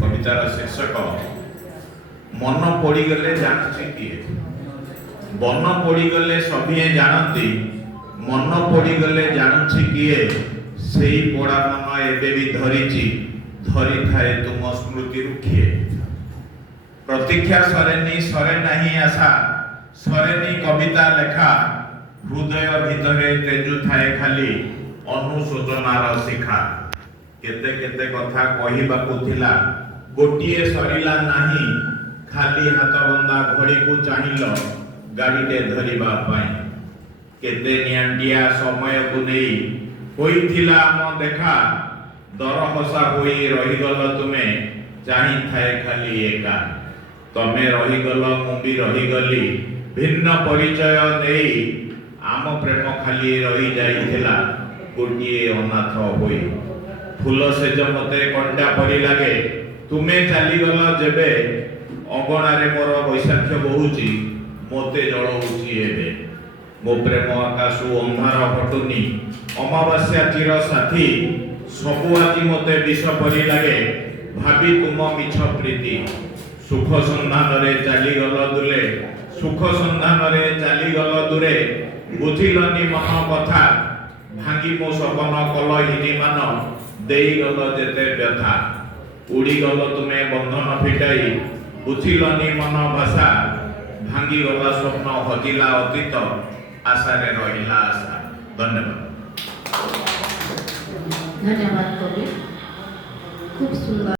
कवितार शीर्षक मन पड़गले जानची किए। बन पड़गले सभी जानती, मन पड़गले जानची किए। से पड़ा मन एबे भी धरी थाए तुम स्मृति रुखिए। प्रतीक्षा सरेनी सरे नहीं आशा, सरेनी कविता लेखा। हृदय भितरे तेजु थाए खाली अनुशोचनार शिखा। केते केते कथा कहिबाकु थिला, गोटिए सरिला नाही। खाली हाथ बंदा घड़ी को चाहिल गाड़ीटे धरिबा पाई। केते नियांडिया समय को नहीं होइथिला आम देखा। दर हसा होई रहीगल तुमे, चाही थाए खाली एका। तमे रहीगल मु भी रहीगली, भिन्न परिचय नहीं। आम प्रेम खाली रही जाइथिला गोटिए अनाथ होई। फूल सेज मते कंटा परी लागे, तुमे चलीगल जेबे। अगणारे मोर वैशाख्य बहुची, मोते जलौची एबे। मो प्रेम आकाशु अंधार हटुनी, अमावास्या चिर साथी। सबु आदि मते विष परी लागे, भाभी तुम मिछ प्रीति। सुख संधान रे चलीगल दूरे, सुख संधान रे चलीगल दूरे। बुझिलनी मन कथा, भांगी मो सपन कल हिनी मान। देईगल जेते व्यथा, उड़ीगल तुमे बंधन फिटाई। बुझिलनी मन भाषा, भांगी गला स्वप्न हजिला अतीत। आशारे रहिला आशा। धन्यवाद। धन्यवाद कवि, खूब सुंदर।